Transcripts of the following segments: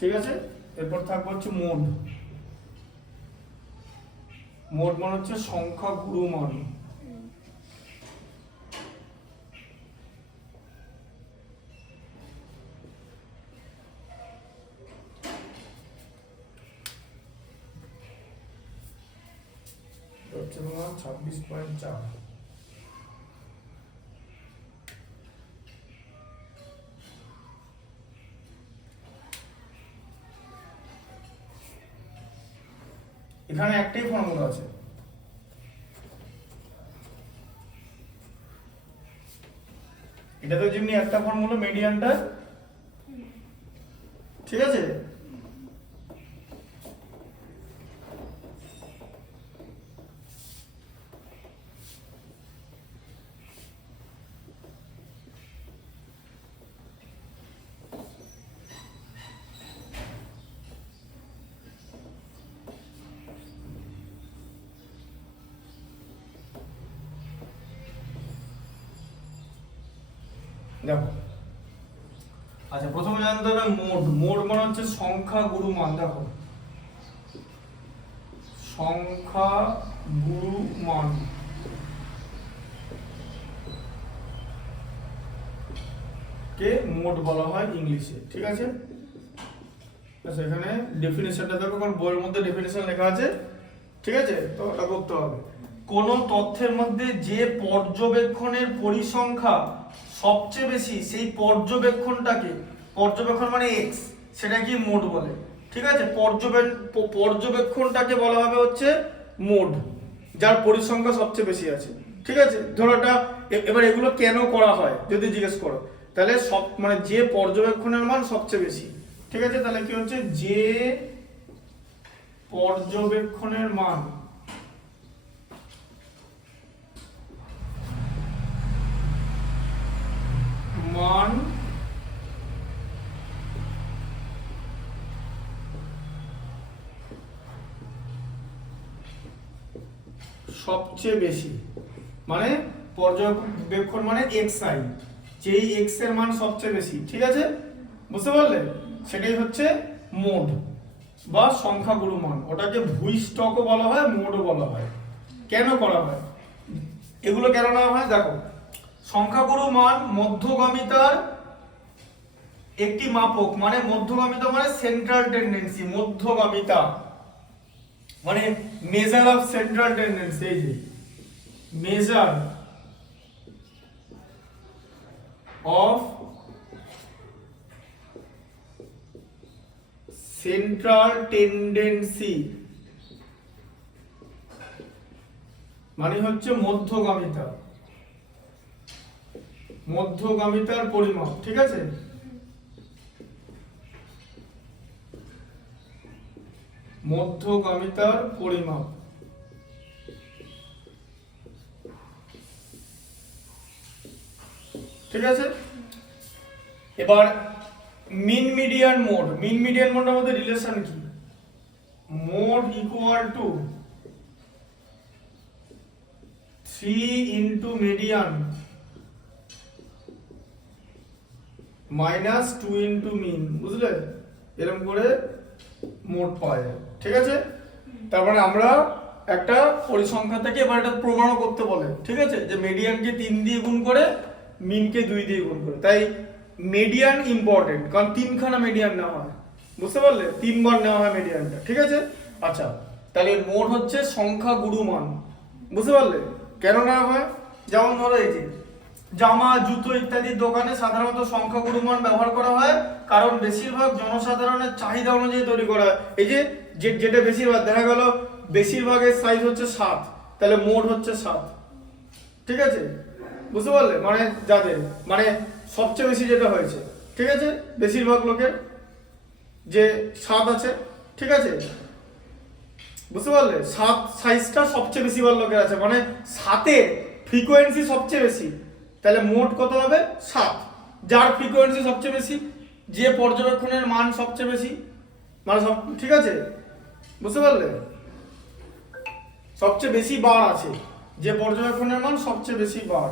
ঠিক আছে। এরপর থাকবে হচ্ছে মোড। মোড মানে হচ্ছে সংখ্যা গুরুমান। হচ্ছে তোমার 26.4। এখানে একটাই ফর্মুলা আছে, এটা তো যেমনি একটা ফর্মুলা মিডিয়ানটা, ঠিক আছে। দেখো আচ্ছা, প্রথমে জানতে হবে মোড। মোড মানে হচ্ছে সংখ্যা গুরুমান। দেখো সংখ্যা গুরুমান কে মোড বলা হয় ইংলিশে, ঠিক আছে। আচ্ছা, এখানে ডেফিনেশনটা দেখো, কারণ বইয়ের মধ্যে ডেফিনেশন লেখা আছে, ঠিক আছে। তো এটা করতে হবে, কোন তথ্যের মধ্যে যে পর্যবেক্ষণের পরিসংখ্যা সবচেয়ে বেশি, সেই পর্যবেক্ষণটাকে, পর্যবেক্ষণ মানে এক্স, সেটা কি মোড বলে, ঠিক আছে। পর্যবেক্ষণটাকে বলা হবে হচ্ছে মোড, যার পরিসংখ্যা সবচেয়ে বেশি আছে, ঠিক আছে। ধরো এটা, এবার এগুলো কেন করা হয় যদি জিজ্ঞেস করো, তাহলে সব মানে যে পর্যবেক্ষণের মান সবচেয়ে বেশি, ঠিক আছে। তাহলে কি হচ্ছে, যে পর্যবেক্ষণের মান সবচেয়ে বেশি, মানে পর্যবেক্ষণ মানে এক্স আই, যেই এক্স এর মান সবচেয়ে বেশি, ঠিক আছে, বুঝতে পারলে, সেটাই হচ্ছে মোড বা সংখ্যাগুরু মান। ওটাকে ভূইষ্ঠকও বলা হয়, মোডও বলা হয়। কেন করা হয় এগুলো, কেন নেওয়া হয়, দেখো সংখ্যাগুরু মান মধ্যগামিতার একটি মাপক, মানে মধ্যগামিতা মানে সেন্ট্রাল টেন্ডেন্সি, মধ্যগামিতা মানে মেজার অফ সেন্ট্রাল টেন্ডেন্সি, এই যে মেজার অফ সেন্ট্রাল টেন্ডেন্সি মানে হচ্ছে মধ্যগামিতা, মধ্যগামিতার পরিমাপ, ঠিক আছে। মধ্যগামিতার পরিমাপ, ঠিক আছে। এবার mean median mode. Mean median মোডের মধ্যে রিলেশন কি, mode equal to 3 into median minus 2 into mean, বুঝলে, এরকম করে মোড পাওয়া যায়, ঠিক আছে। তারপরে আমরা একটা পরিসংখ্যা থেকে এবার এটা প্রমাণও করতে বলে, ঠিক আছে, যে মিডিয়ানকে 3 দিয়ে গুণ করে মিনকে 2 দিয়ে গুণ করে। তাই মিডিয়ান ইম্পর্টেন্ট, কারণ 3খানা মিডিয়ান নেওয়া হয়, বুঝতে পারলে, 3 বার নেওয়া হয় মিডিয়ানটা, ঠিক আছে। আচ্ছা, তাহলে মোড হচ্ছে সংখ্যা গুরুমান, বুঝতে পারলে, কেন নেওয়া হয়। যেমন ধরো এই যে জামা, জুতো ইত্যাদি দোকানে সাধারণত সংখ্যা গুরুমান ব্যবহার করা হয়, কারণ বেশিরভাগ জনসাধারণের চাহিদা অনুযায়ী তৈরি করা হয়। এই যে যেটা বেশিরভাগ দেখা গেল, বেশিরভাগের সাইজ হচ্ছে 7, তাহলে মোড হচ্ছে 7, ঠিক আছে, বুঝতে পারলে, মানে যাদের মানে সবচেয়ে বেশি যেটা হয়েছে, ঠিক আছে, বেশিরভাগ লোকের যে 7 আছে, ঠিক আছে, বুঝতে পারলে, 7 সাইজটা সবচেয়ে বেশি বার লোকের আছে, মানে 7-এর ফ্রিকোয়েন্সি সবচেয়ে বেশি, তাহলে মোট কত হবে 7, যার ফ্রিকোয়েন্সি সবচেয়ে বেশি, যে পর্যবেক্ষণের মান সবচেয়ে বেশি, মানে সব, ঠিক আছে, বুঝতে পারলে, সবচেয়ে বেশি বার আছে, যে পর্যবেক্ষণের মান সবচেয়ে বেশি বার,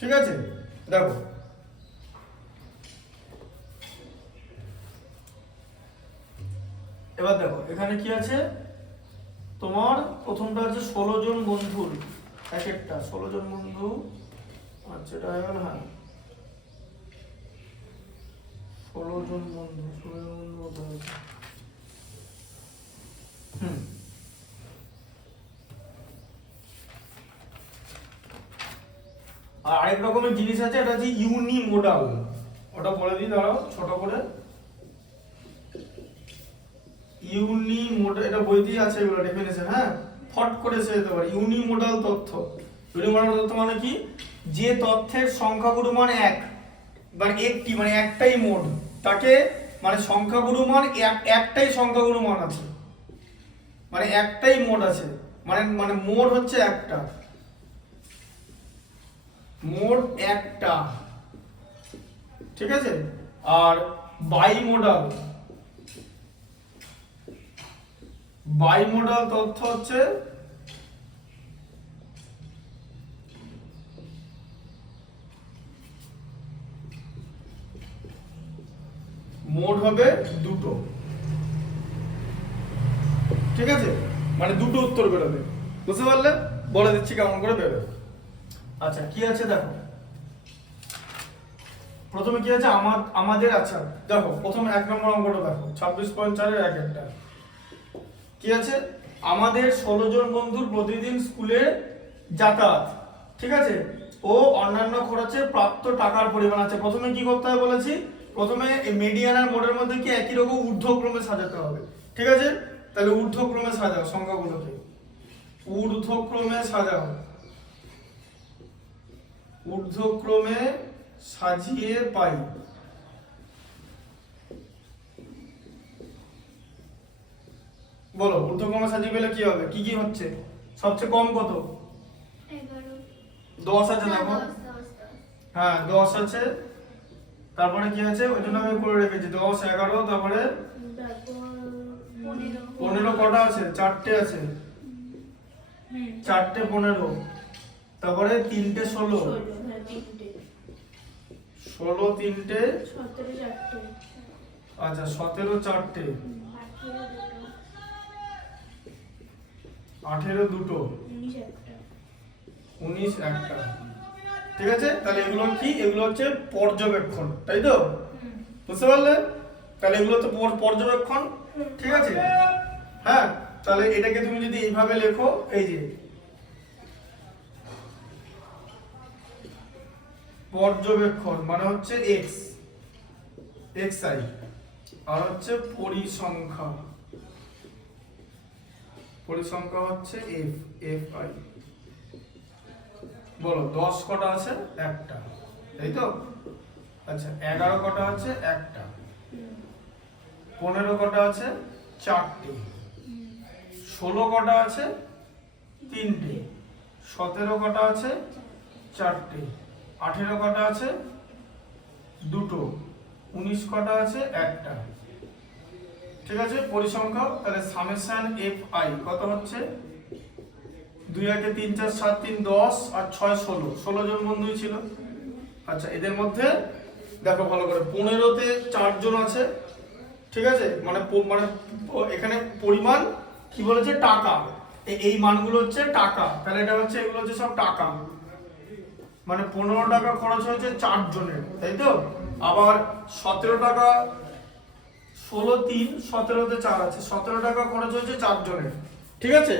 ঠিক আছে। দেখো এবার দেখো এখানে কি আছে, তোমার প্রথমটা আছে 16 জন বন্ধুর এক একটা, 16 জন বন্ধু, আচ্ছা এটা হয়ে গেল, হ্যাঁ 16 জন বন্ধু, 16 জন বন্ধু কত হয়েছে? আর আরেক রকমের জিনিস আছে, এটা হচ্ছে ইউনিমোডাল, ওটা বলে দিই দাঁড়াও ছোট করে। ইউনিমোডাল, এটা বইতেই আছে এগুলো ডেফিনেশন, হ্যাঁ ফট করে এসে যেতে পারে। ইউনিমোডাল তথ্য, ইউনিমোডাল তথ্য মানে কি, যে তথ্যের সংখ্যাগুরু মান এক, মানে একটি, মানে একটাই মোড, তাকে মানে সংখ্যাগুরু মান একটাই সংখ্যাগুরু মান আছে, মানে একটাই মোড আছে, মানে মানে মোড হচ্ছে একটা, মোড একটা, ঠিক আছে। আর বাইমোডাল, বাইমোডাল তথ্য হচ্ছে মোড হবে দুটো, ঠিক আছে, মানে দুটো উত্তর বেরোবে, বুঝতে পারলে? বলে দিচ্ছি কেমন করে বেরোবে। আচ্ছা কি আছে দেখো, প্রথমে কি আছে আমাদের, আচ্ছা দেখো প্রথমে 1 নম্বর অঙ্কটা দেখো, 26.4 এর এক একটা কি আছে, আমাদের 16 জন বন্ধুর প্রতিদিন স্কুলে যাতায়াত, ঠিক আছে, ও অন্যান্য খরচে প্রাপ্ত টাকার পরিমাণ আছে। প্রথমে কি করতে হবে বলেছি, প্রথমে এই মিডিয়ান আর মোডের মধ্যে কি একই রকম ঊর্ধ্বক্রমে সাজাতে হবে, ঠিক আছে। তাহলে ঊর্ধ্বক্রমে সাজাও সংখ্যাগুলোকে, ঊর্ধ্বক্রমে সাজাও, ঊর্ধ্বক্রমে সাজিয়ে পাই, বলো ঊর্ধ্বক্রমে সাজিয়ে পেলে কি হবে, কি কি হচ্ছে, সবচেয়ে কম কত, 10 আছে দেখো, হ্যাঁ 10 আছে, তারপরে কি আছে, ওই জন্য আমি করে রেখেছি 10 11, তারপরে 15 কটা আছে, 4টে আছে, 4টে 15, তারপরে 3টে 16, 16 3টে, আচ্ছা 17 4টে, 18 দুটো, 19 একটা, ঠিক আছে। তাহলে এগুলো কি, এগুলো হচ্ছে পর্যবেক্ষণ, তাই তো, বুঝতে পারলে? তাহলে এগুলো তো পর্যবেক্ষণ, ঠিক আছে, হ্যাঁ। তাহলে এটাকে তুমি যদি এইভাবে লেখো, এই যে পর্যবেক্ষণ মানে হচ্ছে এক্স, xi, আর হচ্ছে পরিসংখ্যা, পরিসংখ্যা হচ্ছে fi, বলো 10 কটা আছে, একটা, তাই তো, আচ্ছা 11 কটা আছে, একটা, 15 কটা আছে, 4টে, 16 কটা আছে, 3টে, 17 কটা আছে, 4টে, 18 কটা আছে, দুটো, 19 কটা আছে, একটা, ঠিক আছে। পরিসংখ্যা, তাহলে সামেশন fi কত হচ্ছে, 2 1 3 4 7 3 10 আর 6 16, 16 জন বন্ধুই ছিল। আচ্ছা এদের মধ্যে দেখো ভালো করে, 15তে 4 জন আছে, ঠিক আছে, মানে মানে এখানে পরিমাণ কি বলেছে, টাকা, এই মানগুলো হচ্ছে টাকা, তাহলে এটা হচ্ছে, এগুলো হচ্ছে সব টাকা, মানে 15 টাকা খরচ হয়েছে 4 জনের, তাই তো। আবার 17 টাকা, 16 3 17তে 4 আছে, 17 টাকা খরচ হয়েছে 4 জনের, ঠিক আছে।